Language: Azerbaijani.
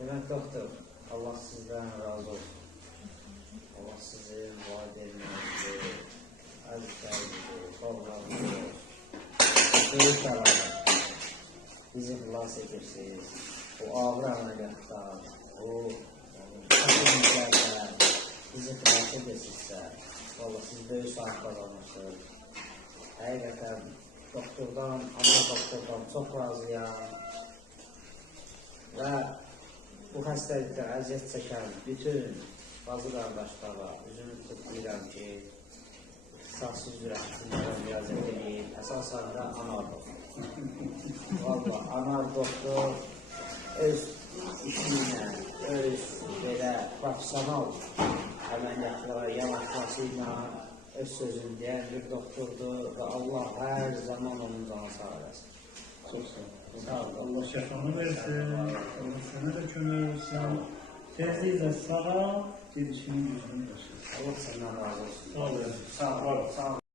Demək doktor, Allah sizdən razı olsun. Allah sizin valideynlərinizi, əzizlərinizi, qorlarınızı, böyük bələdə bizi xilas edirsiniz. O ağır əməliyyatdan, o çətinliklərdən bizi xilas edirsinizsə, valla siz böyük saat qazanırsınız. Həqiqətən doktordan, ana doktordan çox razıyam. Və bu xəstəlikdə əziyyət çəkən bütün bazı qardaşlara üzümü tutub deyirəm ki, ixtisası üzrə həkimlərə müraciət edin, əsasən də anar doktor. Valla, anar doktor öz işinə, öz belə profesional əməliyyatlara yanaşması ilə öz sözünü deyən bir doktordur və Allah hər zaman onun canı sağ eləsin. Çox sağ ol. Allah şəfanı versin, Allah sənə də kömək olsun. Tezliklə sağa, gedişinin gücünü daşıyır. Allah səndən razı olsun. Sağ olun. Sağ ol.